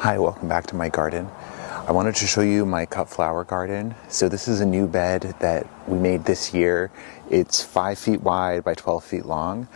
Hi, welcome back to my garden. I wanted to show you my cut flower garden. So this is a new bed that we made this year. It's 5 feet wide by 12 feet long.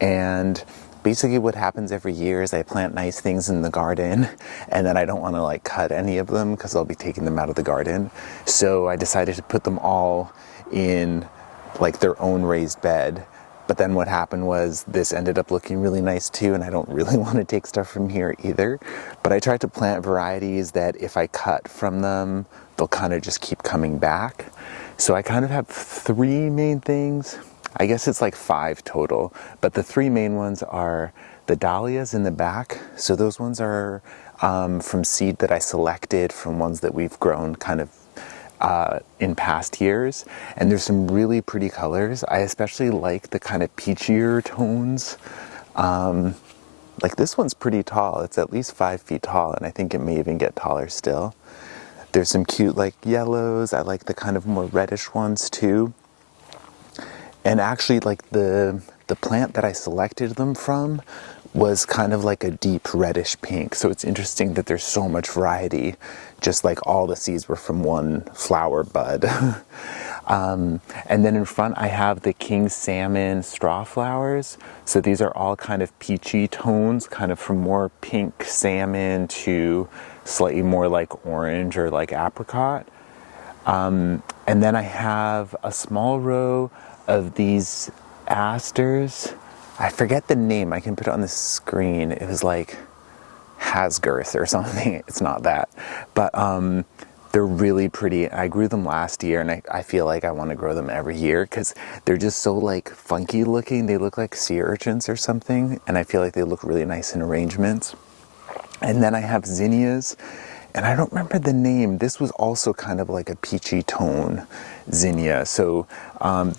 And basically what happens every year is I plant nice things in the garden and then I don't want to like cut any of them because I'll be taking them out of the garden. So I decided to put them all in like their own raised bed. But then what happened was this ended up looking really nice too, and I don't really want to take stuff from here either. But I tried to plant varieties that if I cut from them, they'll kind of just keep coming back. So I kind of have 3 main things. I guess it's like 5 total, but the 3 main ones are the dahlias in the back. So those ones are from seed that I selected from ones that we've grown kind of in past years, and there's some really pretty colors. I especially like the kind of peachier tones. Like this one's pretty tall. It's at least 5 feet tall, and I think it may even get taller still. There's some cute like yellows. I like the kind of more reddish ones too. And actually like the plant that I selected them from was kind of like a deep reddish pink. So it's interesting that there's so much variety, just like all the seeds were from one flower bud. And then in front I have the king salmon straw flowers. So these are all kind of peachy tones, kind of from more pink salmon to slightly more like orange or like apricot. And then I have a small row of these asters. I forget the name. I can put it on the screen. It was like Hasgirth or something. It's not that. But they're really pretty. I grew them last year, and I feel like I want to grow them every year because they're just so like funky looking. They look like sea urchins or something, and I feel like they look really nice in arrangements. And then I have zinnias, and I don't remember the name. This was also kind of like a peachy tone zinnia. So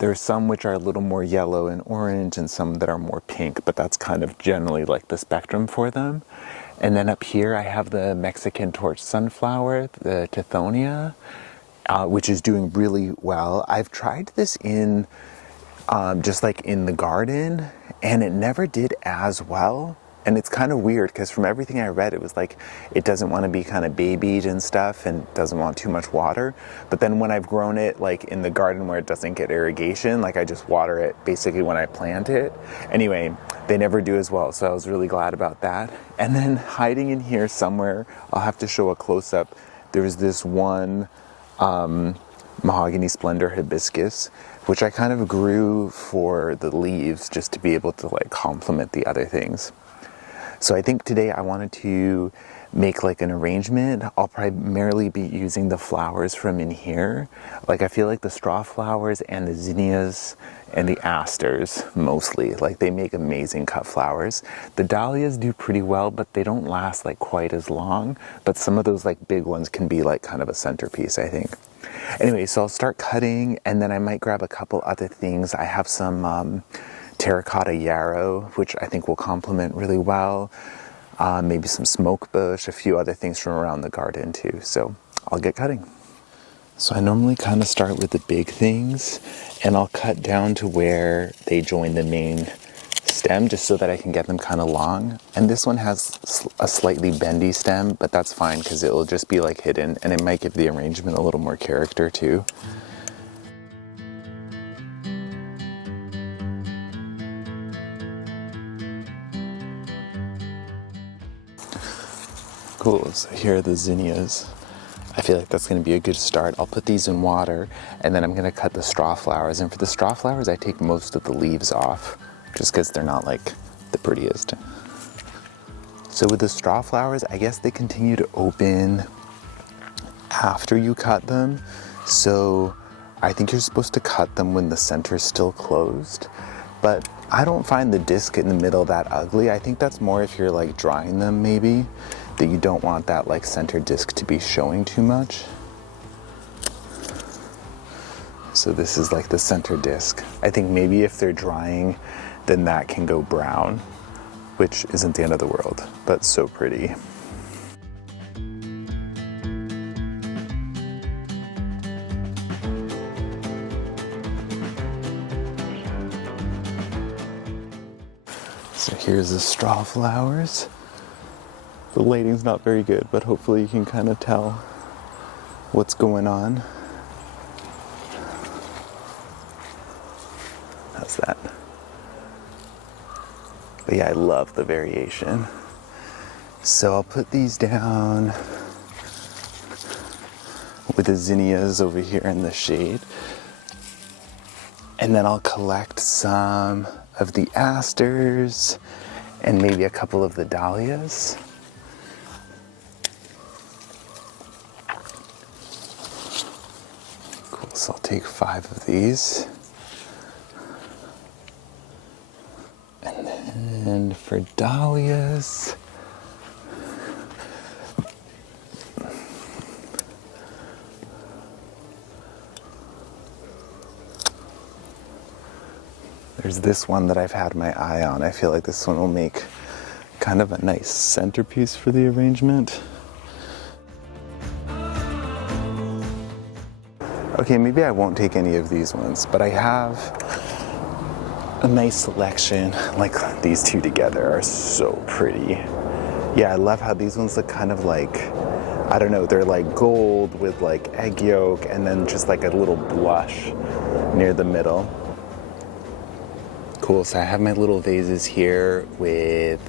there's some which are a little more yellow and orange and some that are more pink, but that's kind of generally like the spectrum for them. And then up here I have the Mexican torch sunflower, the Tithonia, which is doing really well. I've tried this in just like in the garden, and it never did as well. And it's kind of weird because from everything I read, it was like it doesn't want to be kind of babied and stuff and doesn't want too much water. But then when I've grown it like in the garden where it doesn't get irrigation, like I just water it basically when I plant it. Anyway, they never do as well, so I was really glad about that. And then hiding in here somewhere, I'll have to show a close-up. There's this one mahogany splendor hibiscus, which I kind of grew for the leaves just to be able to like complement the other things. So I think today I wanted to make like an arrangement. I'll primarily be using the flowers from in here. Like I feel like the straw flowers and the zinnias and the asters mostly, like they make amazing cut flowers. The dahlias do pretty well, but they don't last like quite as long. But some of those like big ones can be like kind of a centerpiece, I think. Anyway, so I'll start cutting, and then I might grab a couple other things. I have some terracotta yarrow, which I think will complement really well. Maybe some smoke bush, a few other things from around the garden too. So I'll get cutting. So I normally kind of start with the big things, and I'll cut down to where they join the main stem just so that I can get them kind of long. And this one has a slightly bendy stem, but that's fine because it'll just be like hidden, and it might give the arrangement a little more character too. Cool, so here are the zinnias. I feel like that's going to be a good start. I'll put these in water, and then I'm going to cut the straw flowers. And for the straw flowers, I take most of the leaves off, just because they're not like the prettiest. So with the straw flowers, I guess they continue to open after you cut them. So I think you're supposed to cut them when the center's still closed. But I don't find the disc in the middle that ugly. I think that's more if you're like drying them maybe, that you don't want that like center disc to be showing too much. So this is like the center disc. I think maybe if they're drying, then that can go brown, which isn't the end of the world, but so pretty. So here's the straw flowers. The lighting's not very good, but hopefully you can kind of tell what's going on. How's that? But yeah, I love the variation. So I'll put these down with the zinnias over here in the shade. And then I'll collect some of the asters and maybe a couple of the dahlias. Cool, so I'll take 5 of these. And then for dahlias, there's this one that I've had my eye on. I feel like this one will make kind of a nice centerpiece for the arrangement. Okay, maybe I won't take any of these ones, but I have a nice selection. Like these two together are so pretty. Yeah, I love how these ones look kind of like, I don't know, they're like gold with like egg yolk and then just like a little blush near the middle. Cool, so I have my little vases here with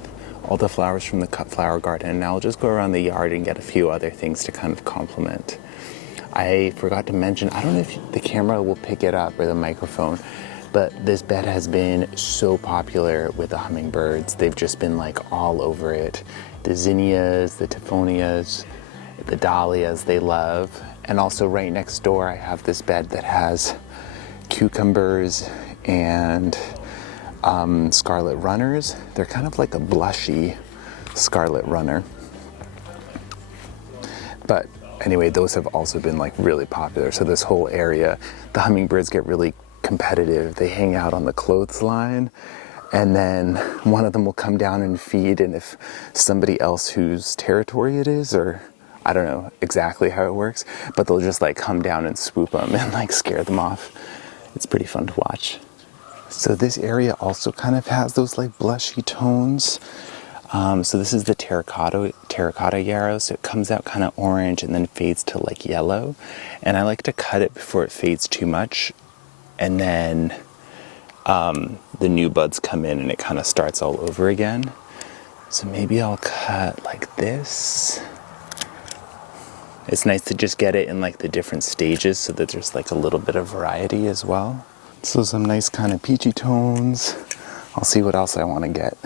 all the flowers from the cut flower garden, and I'll just go around the yard and get a few other things to kind of complement. I forgot to mention, I don't know if the camera will pick it up or the microphone, but this bed has been so popular with the hummingbirds. They've just been like all over it. The zinnias, the tiphonias, the dahlias they love. And also right next door I have this bed that has cucumbers and scarlet runners. They're kind of like a blushy scarlet runner. But anyway, those have also been like really popular. So this whole area, the hummingbirds get really competitive. They hang out on the clothesline, and then one of them will come down and feed, and if somebody else whose territory it is, or I don't know exactly how it works, but they'll just like come down and swoop them and like scare them off. It's pretty fun to watch. So this area also kind of has those like blushy tones. So this is the terracotta yarrow. So it comes out kind of orange and then fades to like yellow. And I like to cut it before it fades too much. And then the new buds come in and it kind of starts all over again. So maybe I'll cut like this. It's nice to just get it in like the different stages so that there's like a little bit of variety as well. So some nice kind of peachy tones. I'll see what else I want to get.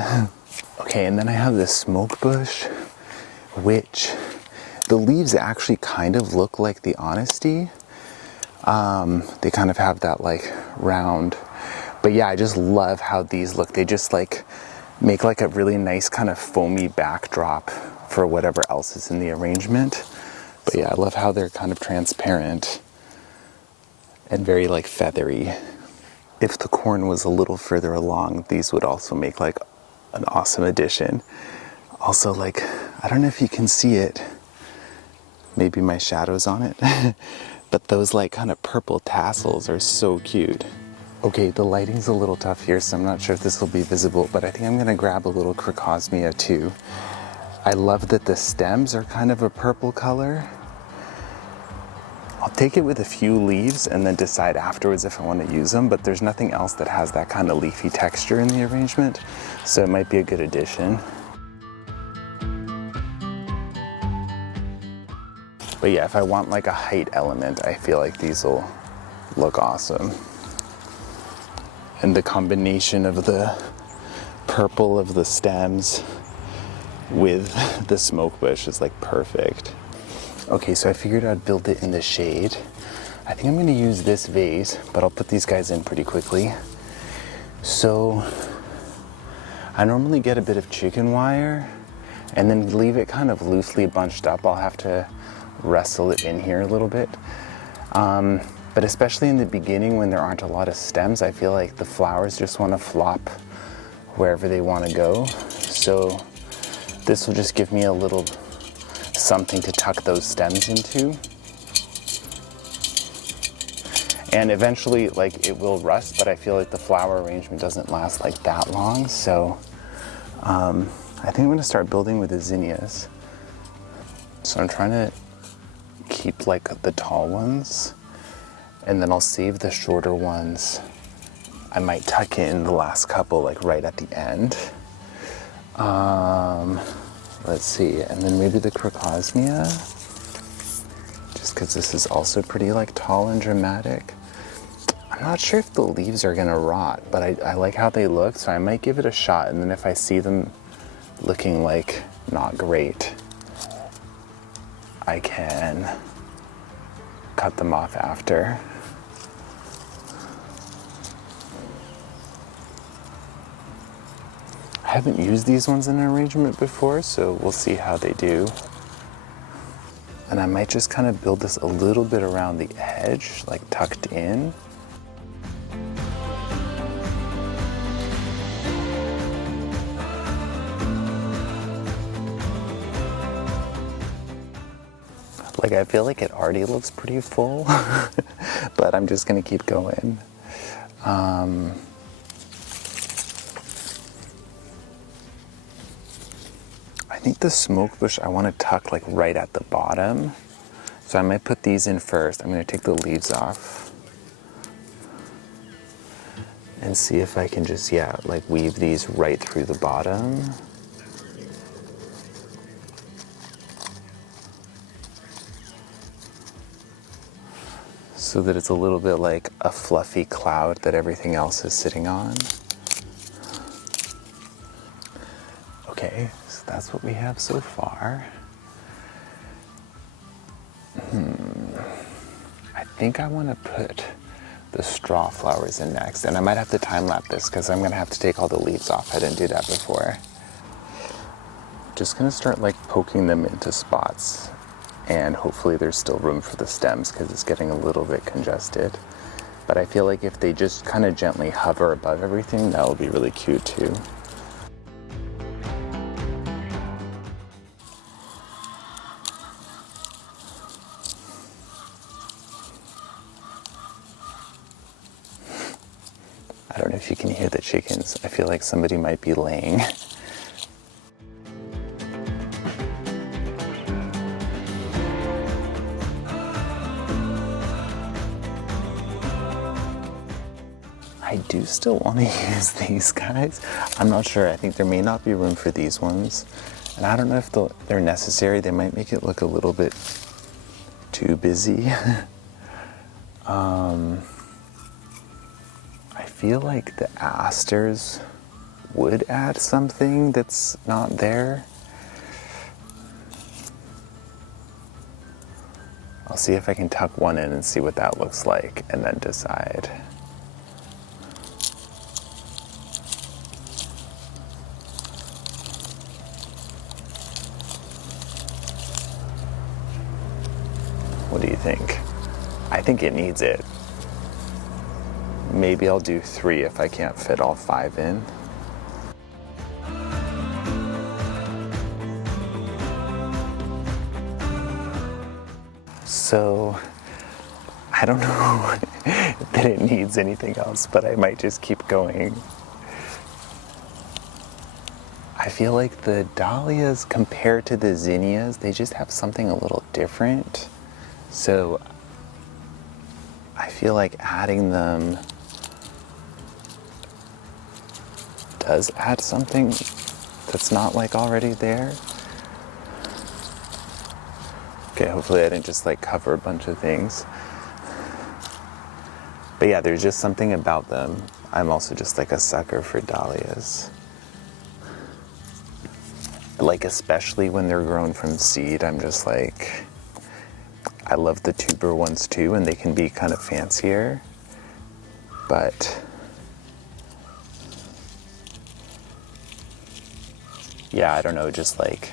Okay, and then I have this smoke bush, which the leaves actually kind of look like the honesty. They kind of have that like round, but yeah, I just love how these look. They just like make like a really nice kind of foamy backdrop for whatever else is in the arrangement. But yeah, I love how they're kind of transparent and very like feathery. If the corn was a little further along, these would also make like an awesome addition. Also, like, I don't know if you can see it, maybe my shadow's on it, but those like kind of purple tassels are so cute. Okay, the lighting's a little tough here, so I'm not sure if this will be visible, but I think I'm gonna grab a little Crocosmia too. I love that the stems are kind of a purple color. I'll take it with a few leaves and then decide afterwards if I want to use them, but there's nothing else that has that kind of leafy texture in the arrangement, so it might be a good addition. But yeah, if I want like a height element, I feel like these will look awesome. And the combination of the purple of the stems with the smoke bush is like perfect. Okay, so I figured I'd build it in the shade. I think I'm gonna use this vase, but I'll put these guys in pretty quickly. So I normally get a bit of chicken wire and then leave it kind of loosely bunched up. I'll have to wrestle it in here a little bit. But especially in the beginning when there aren't a lot of stems, I feel like the flowers just wanna flop wherever they wanna go. So this will just give me a little something to tuck those stems into. And eventually, like, it will rust, but I feel like the flower arrangement doesn't last like that long. So I think I'm gonna start building with the zinnias. So I'm trying to keep like the tall ones, and then I'll save the shorter ones. I might tuck in the last couple like right at the end. Let's see, and then maybe the Crocosmia, just because this is also pretty like tall and dramatic. I'm not sure if the leaves are gonna rot, but I like how they look, so I might give it a shot, and then if I see them looking like not great, I can cut them off after. I haven't used these ones in an arrangement before, so we'll see how they do. And I might just kind of build this a little bit around the edge, like tucked in. Like, I feel like it already looks pretty full, but I'm just gonna keep going. I think the smoke bush I want to tuck like right at the bottom. So I might put these in first. I'm gonna take the leaves off and see if I can just, yeah, like weave these right through the bottom. So that it's a little bit like a fluffy cloud that everything else is sitting on. Okay, so that's what we have so far. I think I want to put the straw flowers in next, and I might have to time lapse this because I'm gonna have to take all the leaves off. I didn't do that before. Just gonna start like poking them into spots, and hopefully there's still room for the stems because it's getting a little bit congested. But I feel like if they just kind of gently hover above everything, that will be really cute too. I don't know if you can hear the chickens. I feel like somebody might be laying. I do still want to use these guys. I'm not sure. I think there may not be room for these ones. And I don't know if they're necessary. They might make it look a little bit too busy. I feel like the asters would add something that's not there. I'll see if I can tuck one in and see what that looks like and then decide. What do you think? I think it needs it. Maybe I'll do 3 if I can't fit all 5 in. So, I don't know that it needs anything else, but I might just keep going. I feel like the dahlias compared to the zinnias, they just have something a little different. So I feel like adding them does add something that's not like already there. Okay, hopefully I didn't just like cover a bunch of things. But yeah, there's just something about them. I'm also just like a sucker for dahlias. Like especially when they're grown from seed, I'm just like, I love the tuber ones too, and they can be kind of fancier, but yeah, I don't know, just like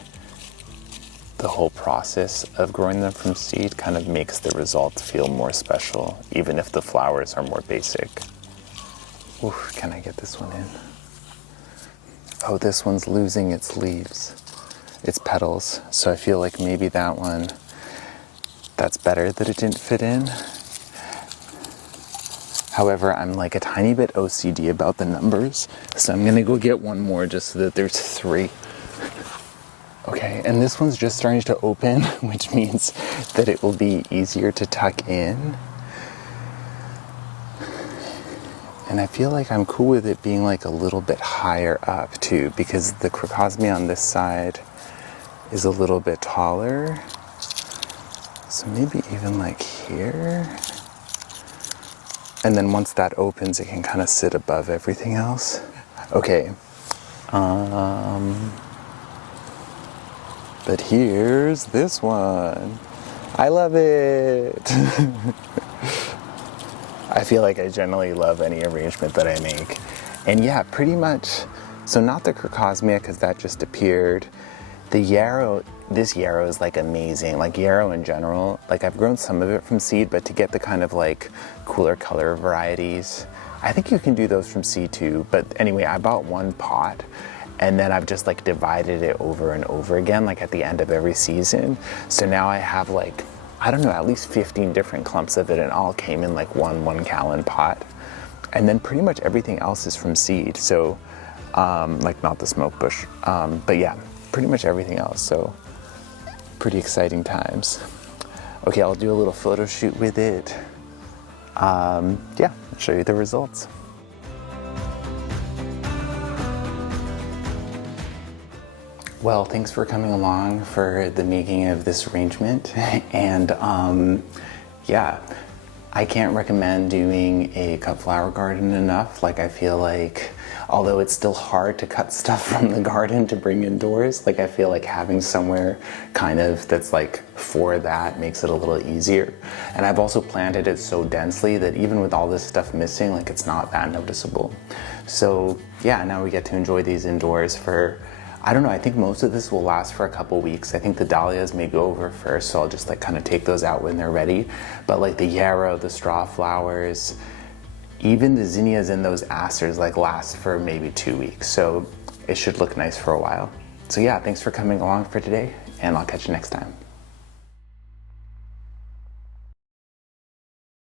the whole process of growing them from seed kind of makes the result feel more special, even if the flowers are more basic. Ooh, can I get this one in? Oh, this one's losing its leaves, its petals, so I feel like maybe that one, that's better that it didn't fit in. However, I'm like a tiny bit OCD about the numbers, so I'm gonna go get one more just so that there's 3. Okay, and this one's just starting to open, which means that it will be easier to tuck in. And I feel like I'm cool with it being like a little bit higher up too, because the crocosmia on this side is a little bit taller. So maybe even like here. And then once that opens, it can kind of sit above everything else. Okay. But here's this one. I love it. I feel like I generally love any arrangement that I make. And yeah, pretty much, so not the crocosmia because that just appeared. The yarrow, this yarrow is like amazing. Like yarrow in general, like I've grown some of it from seed, but to get the kind of like cooler color varieties, I think you can do those from seed too. But anyway, I bought one pot and then I've just like divided it over and over again, like at the end of every season. So now I have like, I don't know, at least 15 different clumps of it, and all came in like one gallon pot. And then pretty much everything else is from seed. So like not the smoke bush, but yeah, pretty much everything else. So pretty exciting times. Okay, I'll do a little photo shoot with it. Yeah, I'll show you the results. Well, thanks for coming along for the making of this arrangement. And yeah, I can't recommend doing a cut flower garden enough. Like I feel like, although it's still hard to cut stuff from the garden to bring indoors, like I feel like having somewhere kind of that's like for that makes it a little easier. And I've also planted it so densely that even with all this stuff missing, like it's not that noticeable. So yeah, now we get to enjoy these indoors for, I don't know, I think most of this will last for a couple weeks. I think the dahlias may go over first, so I'll just like kind of take those out when they're ready. But like the yarrow, the straw flowers, even the zinnias and those asters like last for maybe 2 weeks. So it should look nice for a while. So yeah, thanks for coming along for today, and I'll catch you next time.